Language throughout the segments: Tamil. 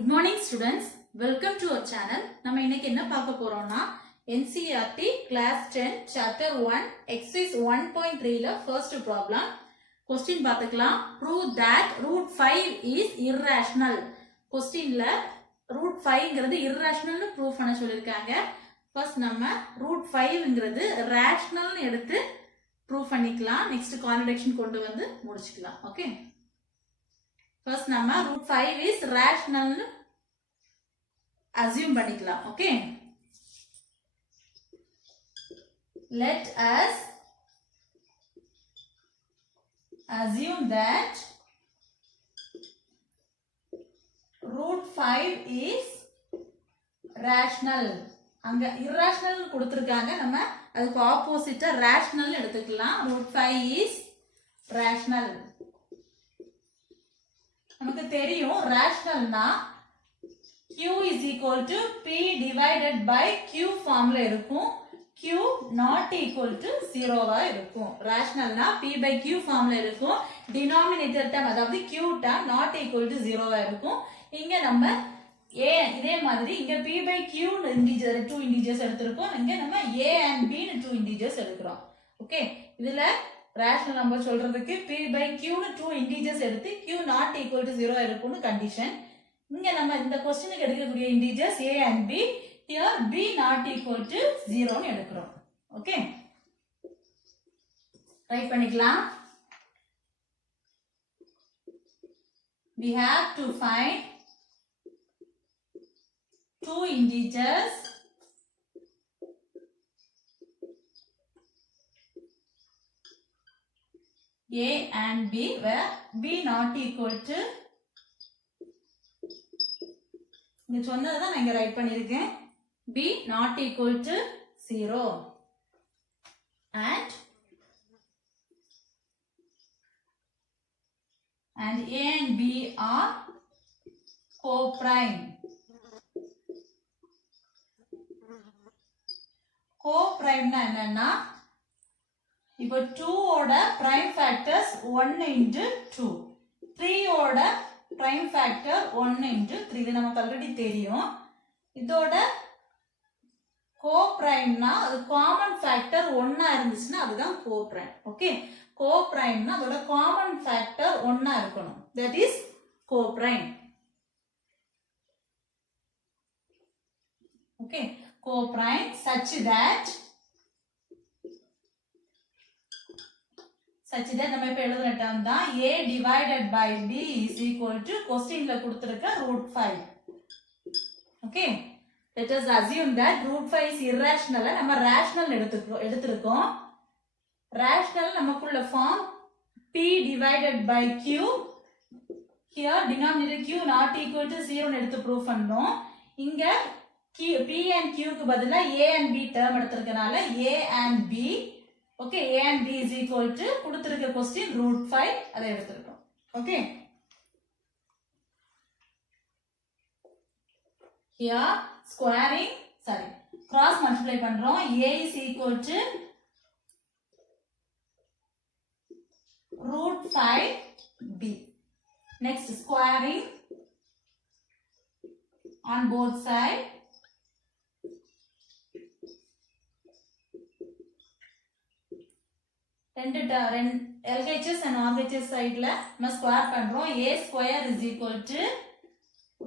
Good morning students. Welcome to our channel. நம்ம இன்னைக்கு என்ன பார்க்க போறோம்னா NCERT class 10 chapter 1 exercise 1.3 ல first problem question பார்த்துக்கலாம். Prove that root 5 is irrational. questionல root 5ங்கிறது irrational னு prove பண்ண சொல்லிருக்காங்க. first நம்ம root 5ங்கிறது rational னு எடுத்து prove பண்ணிக்கலாம். next contradiction கொண்டு வந்து முடிச்சுக்கலாம். ஓகே. first நம்ம root 5 is rational னு assume பண்ணிக்கலாம். okay, let us assume that root 5 is rational. அங்க irrational கொடுத்திருக்காங்க, நம்ம அதுக்கு ஆப்போசிட்டா rational எடுத்துக்கலாம். root 5 is rational. நமக்கு தெரியும் rationalனா q is equal to p divided by q ஃபார்ம்ல இருக்கும். q not equal to 0வா இருக்கும். rationalனா p by q ஃபார்ம்ல இருக்கும். denominator term அதாவது q term not equal to 0வா இருக்கும். இங்க நம்ம a இதே மாதிரி இங்க p by q னு இன்டிஜர் 2 இன்டிஜர்ஸ் எடுத்துறோம். இங்க நம்ம a and b னு 2 இன்டிஜர்ஸ் எடுக்கறோம். ஓகே, இதுல rational நம்பர் சொல்றதுக்கு p by q னு 2 இன்டிஜர்ஸ் எடுத்து q not equal to 0 இருக்கும்னு கண்டிஷன். இங்க நம்ம இந்த क्वेश्चனுக்கு எடுக்கக்கூடிய integers a and b, here b not equal to 0 னு எடுக்கறோம். ஓகே, ரைட் பண்ணிக்கலாம். we have to find two integers a and b where b not equal to, இங்க சொன்னதுதான் நான் இங்க ரைட் பண்ணிருக்கேன், b not equal to 0 and a and b are co-prime. co-prime னா என்னன்னா, இப்போ 2 ஓட prime factors 1 into 2, 3 ஓட prime factor 1 into 3, இது நமக்கு ஆல்ரெடி தெரியும். இதோட co-prime னா அது common factor 1 இருந்துச்சுன்னா அதுதான் co-prime. ஓகே, co-prime னா அதோட common factor 1 இருக்கணும், that is co-prime. okay, co-prime such that நம்ம இப்ப எழுதுற டேர்ம் தான் a divided by b is equal to क्वेश्चनல கொடுத்திருக்க root 5. okay, let us assume that root 5 is irrational. நம்ம rational எடுத்துறோம். rational நமக்குள்ள form p divided by q, here denominator q not equal to 0 னு எடுத்து ப்ரூவ் பண்ணோம். இங்க p and q க்கு பதிலா a and b டேர்ம் எடுத்துக்கனால a and b, okay, a and b is equal to கொடுத்திருக்க क्वेश्चन root 5 அதை எடுத்துறோம். okay, here squaring, cross multiply பண்றோம். a is equal to root 5b. next squaring on both sides, LHS and RHS sideல நம்ம ஸ்கொயர் பண்றோம். a square is equal to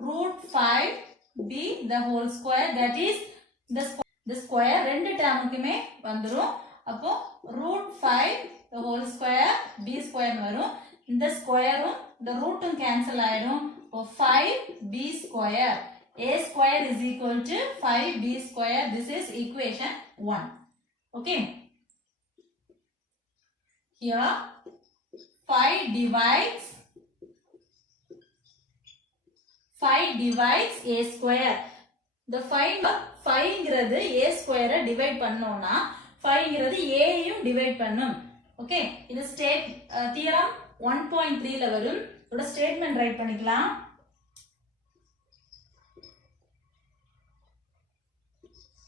root 5b the whole square, that is the square ரெண்டு டேர்முக்குமே வந்துரும். அப்போ root 5 the whole square b square வரும். இந்த ஸ்கொயரும் இந்த ரூட்டும் கேன்சல் ஆயிடும். அப்போ 5b square, a square is equal to 5b square. this is equation 1. okay, here 5 divides a square. the 5ங்கிறது a square divide பண்ணோம்னா 5ங்கிறது a யும் டிவைட் பண்ணும். ஓகே, இது ஸ்டேட் தியரம் 1.3 ல வரும். இதோட ஸ்டேட்மென்ட் ரைட் பண்ணிக்கலாம்.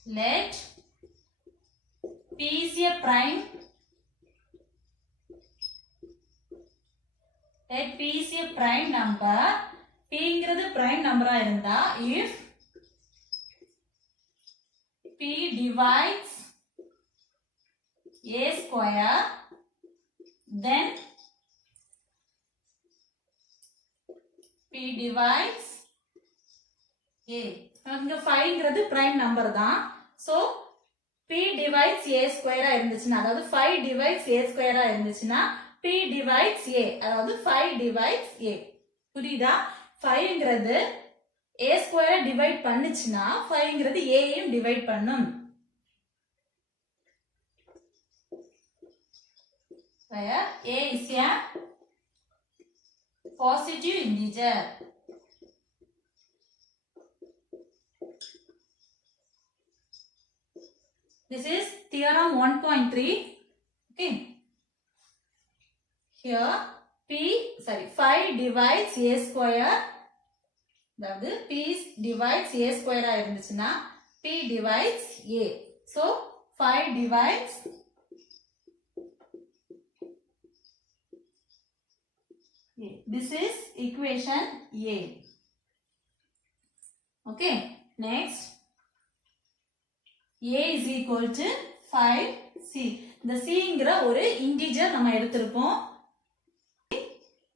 let p is a prime, let p is a prime number, p pங்கிறது prime நம்பரா இருந்தா if p divides a square then p divides a. இங்க 5ங்கிறது prime நம்பர் தான். so p divides a square இருந்துச்சுனா அதாவது 5 divides a square இருந்துச்சுனா p divides a அதாவது 5 divides a. புரியுதா? 5ங்கிறது a square டிவைட் பண்ணுச்சுனா 5ங்கிறது a யையும் டிவைட் பண்ணும். where a is a positive integer. This is theorem 1.3. Okay. Here 5 divides a square. அதாவது p divides a square இருந்துச்சுனா p divides a. So 5 divides a. This is equation A. Okay. Next a is equal to 5c. இந்த cங்கிற ஒரு integer நம்ம எடுத்திருப்போம்.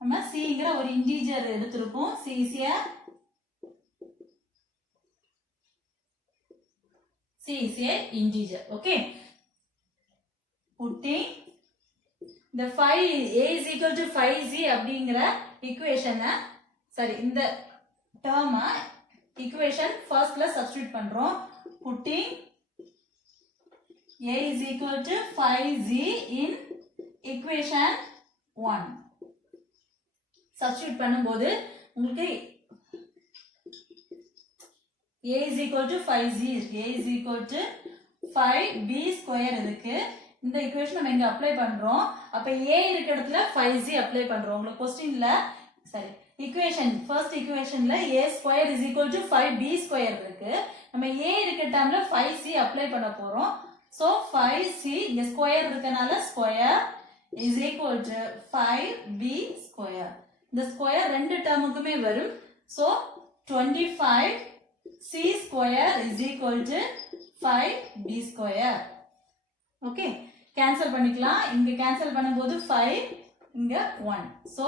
நம்ம cங்கிற ஒரு integer எடுத்திருப்போம். c is a integer. Okay. Putting the 5 a is equal to 5c அப்படிங்கிற equation சரி இந்த term equation firstல substitute பண்றோம். Putting a is equal to 5z in equation 1. Substitute பண்ணும்போது உங்களுக்கு a is equal to 5z இருக்கு. a is equal to 5b square இருக்கு. இந்த equation நம்ம இங்க அப்ளை பண்றோம். அப்ப a இருக்க இடத்துல 5z அப்ளை பண்றோம். உங்களுக்கு क्वेश्चनல சரி equation first equationல a square is equal to 5b square இருக்கு. நம்ம a இருக்க டேர்ம்ல 5c அப்ளை பண்ண போறோம். So 5c இங்க ஸ்கொயர் இருக்கனால square is equal to 5b square. இந்த ஸ்கொயர் ரெண்டு டேர்முக்குமே வரும். So 25c square is equal to 5b square. Okay. Cancel பண்ணிக்கலாம். இங்க கேன்சல் பண்ணும்போது 5 இங்க 1. So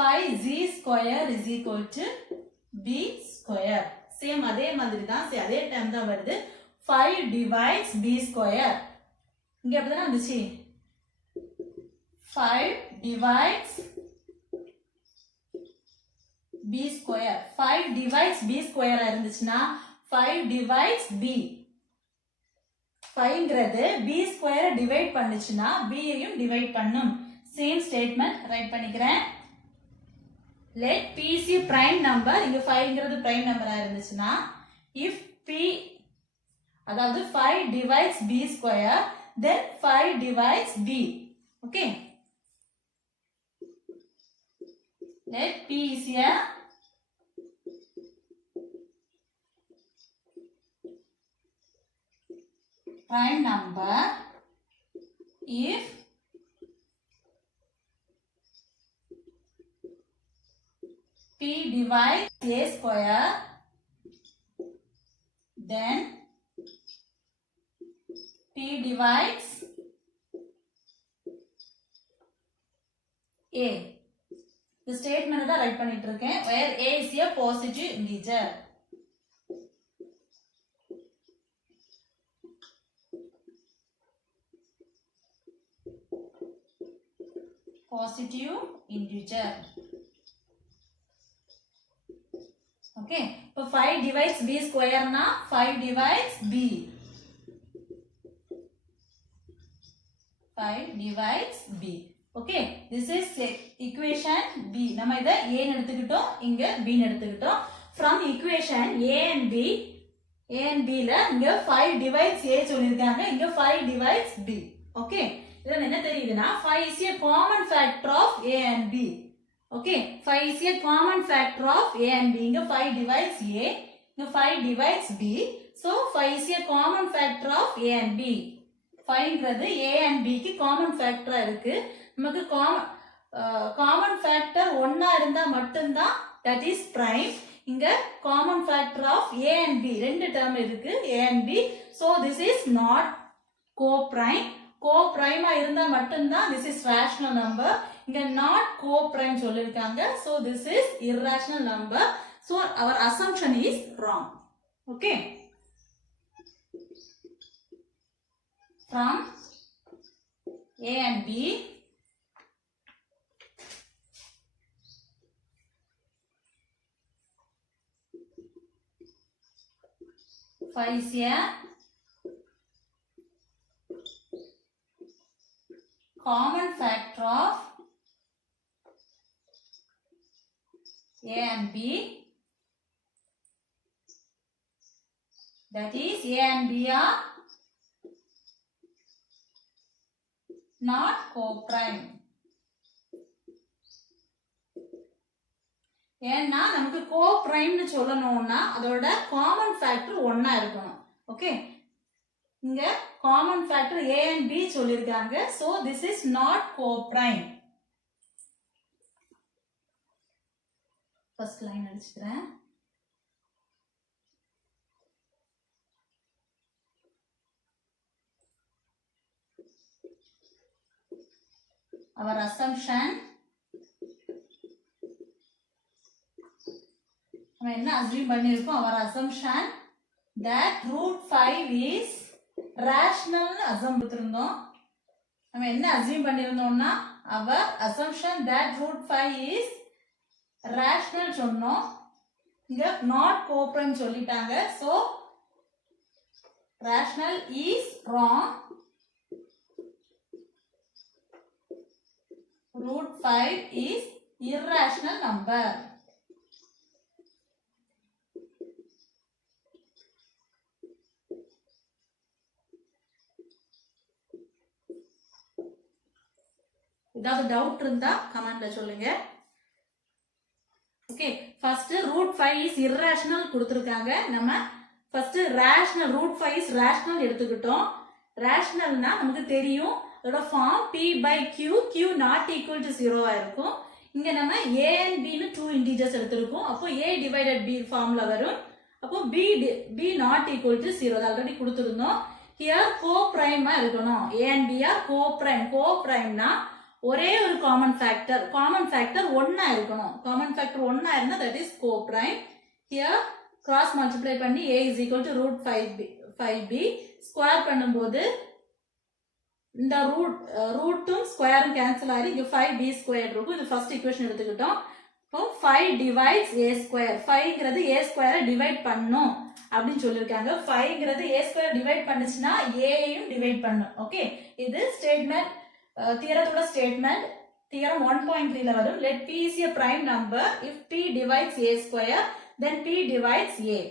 5z square is equal to b square. Same அதே மாதிரி தான் அதே டேர்ம் தான் வருது. 5 divides b square. இங்க எப்படிதானே வந்துச்சு 5 divides b square. 5 divides b square இருந்துச்சுன்னா 5 divides b. 5ங்கிறது b square divide பண்ணுச்சுன்னா b யையும் டிவைட் பண்ணும். சேம் ஸ்டேட்மெண்ட் ரைட் பண்ணிக்கிறேன். let p is a prime number. இங்க 5ங்கிறது prime number இருந்துச்சுன்னா if p அதாவது 5 divides b square then 5 divides b. Okay. Let p is a prime number if p divides a square then p divides a. The statement தான் ரைட் பண்ணிட்டு இருக்கேன். where a is a positive integer. Positive integer. Okay. இப்போ 5 divides b square னா 5 divides b. 5 divides b. Okay. This is equation b. நம்ம இத a ன்னு எடுத்துக்கிட்டோம். இங்க b ன்னு எடுத்துக்கிட்டோம். From equation a and b ல இங்க 5 divides a சொல்லிருக்காங்க. இங்க 5 divides b. Okay. இதுல என்ன தெரியுதுன்னா 5 is a common factor of a and b. Okay. 5 is a common factor of a and b. இங்க 5 divides a. இங்க 5 divides b. So 5 is a common factor of a and b. 5ங்கிறது a and b க்கு common factor இருக்கு. நமக்கு common factor 1 இருந்தா மட்டும்தான் that is prime. இங்க common factor of a and b ரெண்டு term இருக்கு a and b. So this is not co-prime. Co-prime இருந்தா மட்டும்தான் this is rational number. இங்க not co-prime சொல்லிருக்காங்க. So this is irrational number. So our assumption is wrong. Okay. From a and b, phi is a common factor of a and b, that is a and b are not co-prime. ஏன்னா நமக்கு co-prime சொல்லணும்னா அதோட common factor ஒண்ணா இருக்கணும். ஓகே, இங்க common factor a and b சொல்லிருக்காங்க. So this is not co-prime. first line அடிச்சுக்கிறேன். our assumption, நம்ம என்ன assume பண்ணிருக்கோம், our assumption that root 5 is rational assume பண்ணிருந்தோம். நம்ம என்ன assume பண்ணிருந்தோம்னா our assumption that root 5 is rational சொன்னோம். இங்க not co-prime சொல்லிட்டாங்க. So rational is wrong. Root 5 is irrational number. ஏதாவது டவுட் இருந்தா கமெண்ட்ல சொல்லுங்க. Okay, first root 5 is irrational கொடுத்திருக்காங்க. நம்ம first rational root 5 is rational எடுத்துக்கிட்டோம். rationalனா நமக்கு தெரியும் அதோட form p by q, q not equal to 0 ஆ இருக்கும். இங்க நம்ம a and b னு 2 இன்டிஜர்ஸ் எடுத்துருக்கோம். அப்போ a divided b ஃபார்ம்ல வரும். அப்போ b not equal to 0 அது ஆல்ரெடி கொடுத்திருந்தோம். here co-prime இருக்கணும். a and b are co-prime. co-primeனா ஒரே ஒரு காமன் ஃபேக்டர் ஒண்ணா இருக்கணும். காமன் ஃபேக்டர் ஒண்ணா இருந்தா that is co-prime. here cross multiply பண்ணி a is equal to root 5b square பண்ணும்போது இந்த ரூட்டும் ஸ்கொயரும் கேன்சல் ஆகி இங்க 5b ஸ்கொயர் இருக்கும். இது ஃபர்ஸ்ட் ஈக்குவேஷன் எடுத்துக்கிட்டோம். இப்போ 5 divides a ஸ்கொயர். 5ங்கிறது a ஸ்கொயரை டிவைட் பண்ணும் அப்படின்னு சொல்லிருக்காங்க. 5ங்கிறது a ஸ்கொயர் டிவைட் பண்ணுச்சுன்னா a யும் டிவைட் பண்ணும். ஓகே, இது ஸ்டேட்மெண்ட் தியரத்தோட ஸ்டேட்மெண்ட் தியரம் 1.3ல வரும். let p is a prime number if p divides a square then p divides a.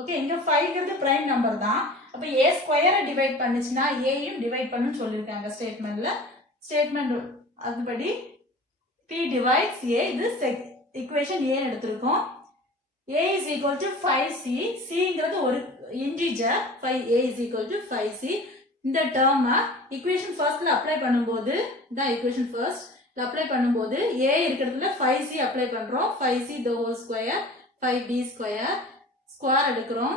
Okay, இங்க 5ங்கிறது பிரைம் நம்பர் தான். அப்ப a ஸ்கொயரை டிவைட் பண்ணுச்சுன்னா a யும் டிவைட் பண்ணுன்னு சொல்லிருக்காங்க ஸ்டேட்மெண்ட்ல. ஸ்டேட்மெண்ட் அதுபடி p divides a, இது ஈக்குவேஷன் a எடுத்திருக்கோம். a is equal to 5c. cங்கிறது ஒரு integer. 5a is equal to 5c. இந்த டேர்ம் ஈக்குவேஷன் ஃபர்ஸ்ட்ல அப்ளை பண்ணும்போது இந்த ஈக்குவேஷன் ஃபர்ஸ்ட் அப்ளை பண்ணும்போது a இருக்கிறதுல 5c அப்ளை பண்றோம். 5c the whole square 5b square square எடுக்கிறோம்.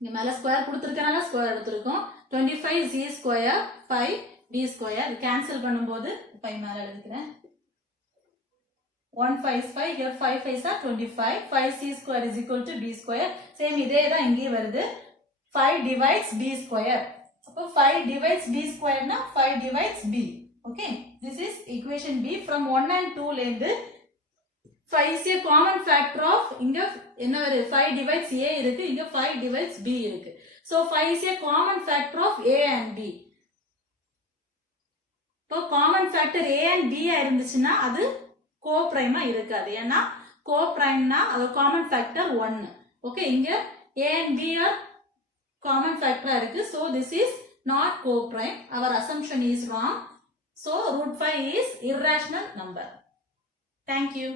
இங்க மேல ஸ்கொயர் கொடுத்திருக்கனால ஸ்கொயர் எடுத்திருக்கோம். 25c square 5b square cancel பண்ணும்போது 5 மேல எடுக்கிறேன். 1 5 is 5, here 5 5s are 25. 5c square is equal to b square. Same இதே தான் இங்கே வருது. 5 divides b square. அப்போ 5 divides b square னா 5 divides b. Okay, this is equation b. From 1 and 2 ல இருந்து 5 is a common factor of இங்க என்ன வருது 5 divides a இருக்கு, இங்க 5 divides b இருக்கு. So 5 is a common factor of a and b. இப்போ common factor a and b இருந்துச்சுன்னா அது co-prime இருக்காது. ஏன்னா co-primeனா அது common factor 1. ஓகே, இங்க a and b are common factor இருக்கு. So this is not co-prime. Our assumption is wrong. So root 5 is irrational number. Thank you.